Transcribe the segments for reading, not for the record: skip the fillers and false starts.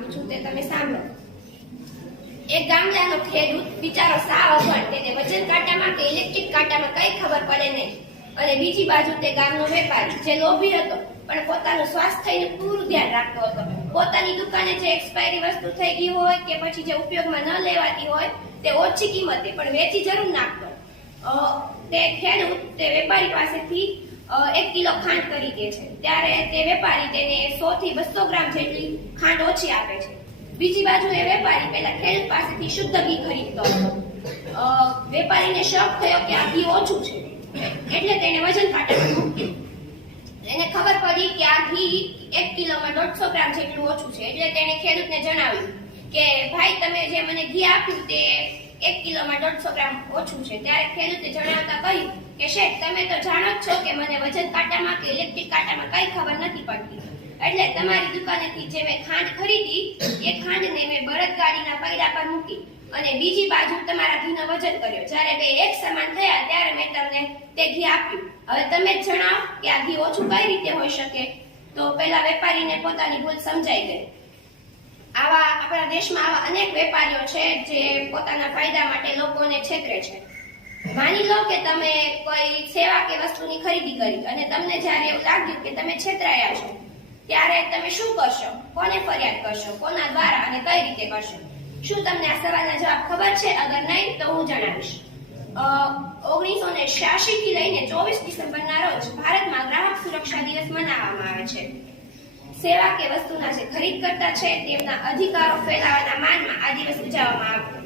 માંગુ છું તે તમે સાંભળો. એક ગામડાનો ખેડૂત બિચારો સાવ અભણ, તેને વજન કાંટામાં કે ઇલેક્ટ્રિક કાંટામાં કઈ ખબર પડે નહીં. અને બીજી બાજુ તે ગામનો વેપારી જે લોભી હતો પણ પોતાનું સ્વાસ્થ્યનું પૂરું ધ્યાન રાખતો હતો. પોતાની દુકાને જે એક્સપાયરી વસ્તુ થઈ ગઈ હોય કે પછી જે ઉપયોગમાં ન લેવાતી હોય તે ઓછી કિંમતે પણ વેચી જરૂર નાખતો. તે ખેડૂત તે વેપારી પાસેથી 1 કિલો ખાંડ ખરીદે છે, ત્યારે તે વેપારી તેને 100 થી 200 ગ્રામ જેટલી ખાંડ ઓછી આપે છે. બીજી બાજુ એ વેપારી પહેલા ખેડૂત પાસેથી શુદ્ધ ઘી ખરીદતો હતો. વેપારીને શક થયો કે આ ઘી ઓછું છે, એટલે તેને વજન કાંટામાં મૂક્યું. એને ખબર પડી કે આ ઘી 1 કિલોમાં 150 ગ્રામ જેટલું ઓછું છે, એટલે તેને ખેડૂતને જણાવ્યું કે ભાઈ તમે જે મને ઘી આપ્યું તે 1 કિલોમાં 150 ગ્રામ ઓછું છે. ત્યારે ખેડૂતે જણાવતા કહ્યું કે શેઠ, તમે તો જાણો જ છો કે મને વજન કાંટામાં કે ઇલેક્ટ્રિક કાંટામાં કઈ ખબર નથી પડતી, એટલે તમારી દુકાનેથી જે મેં ખાંડ ખરીદી એ ખાંડને મેં બળદગાડીના પૈડા પર મૂકી અને બીજી બાજુ તમારા ઘીનો વજન કર્યો. જ્યારે બે એક સમાન થયા ત્યારે મેં તમને તે ઘી આપ્યું. હવે તમે જ જણાવો કે આ ઘી ઓછું કઈ રીતે હોઈ શકે? તો પેલા વેપારીને પોતાની ભૂલ સમજાઈ ગઈ. આવા આપણા દેશમાં આવા અનેક વેપારીઓ છે જે પોતાના ફાયદા માટે લોકોને છેતરે છે. માની લો કે તમે કોઈ સેવા કે વસ્તુની ખરીદી કરી અને તમને જ્યારે એવું લાગ્યું કે તમે છેતરાયા છો, ત્યારે તમે શું કરશો? કોને ફરિયાદ કરશો? કોના દ્વારા અને કઈ રીતે કરશો? શું તમને આ સવાલના જવાબ ખબર છે? અગર નહીં તો હું જણાવીશ. 1986 થી લઈને 24 ડિસેમ્બરના રોજ ભારતમાં ગ્રાહક સુરક્ષા દિવસ મનાવવામાં આવે છે. સેવા કે વસ્તુના જે ખરીદકર્તા છે તેમના અધિકારો ફેલાવવાના માનમાં આ દિવસ ઉજવવામાં આવતો.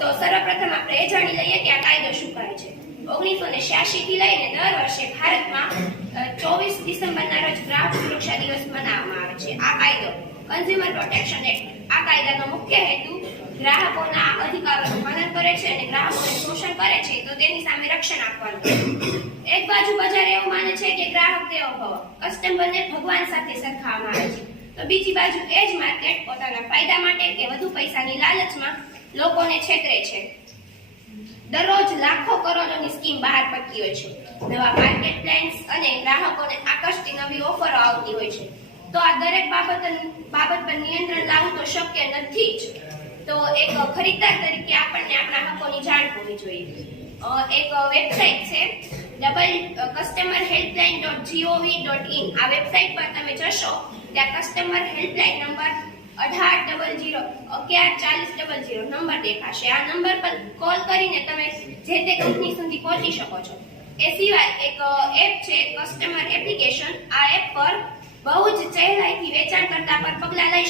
તો સર્વપ્રથમ આપણે એ જાણી લઈએ કે આ કાયદો શું કહે છે. 1986 થી લઈને દર વર્ષે ભારતમાં 24 ડિસેમ્બરના રોજ ગ્રાહક સુરક્ષા દિવસ મનાવવામાં આવે છે. આ કાયદો કન્ઝ્યુમર પ્રોટેક્શન એક્ટ, આ કાયદાનો મુખ્ય હેતુ ગ્રાહકોના અધિકારોનું પાલન કરે છે અને ગ્રાહકોને શોષણ કરે છે તો તેની સામે રક્ષણ આપવાનું. એક બાજુ બજાર એવું માને છે કે ગ્રાહક દેવો ભવ, કસ્ટમરને ભગવાન સાથે સરખાવવામાં આવે છે, તો બીજી બાજુ એ જ માર્કેટ પોતાના ફાયદા માટે કે વધુ પૈસાની લાલચમાં લોકોને છેતરે છે. દરરોજ લાખો કરોડોની સ્કીમ બહાર પડતી હોય છે. નવા માર્કેટ પ્લાન્સ અને ગ્રાહકોને આકર્ષતી નવી ઓફરો આવતી હોય છે. તો આ દરેક બાબત પર નિયંત્રણ લાવવું તો શક્ય નથી જ. તો એક ખરીદદાર તરીકે આપણને આપણા હકોની જાણ હોવી જોઈએ. એક વેબસાઇટ છે customerhelpline.gov.in. આ વેબસાઇટ પર તમે જશો ત્યાં કસ્ટમર હેલ્પલાઇન નંબર 1800 નંબર દેખાશે. આ નંબર પર કોલ કરીને તમે જે તે કંપની સુધી પહોંચી શકો છો. એ સિવાય એક એપ છે કસ્ટમર એપ્લિકેશન. આ એપ પર બહુ જ સહેલાઈથી વેચાણકર્તા પર પગલાં લઈ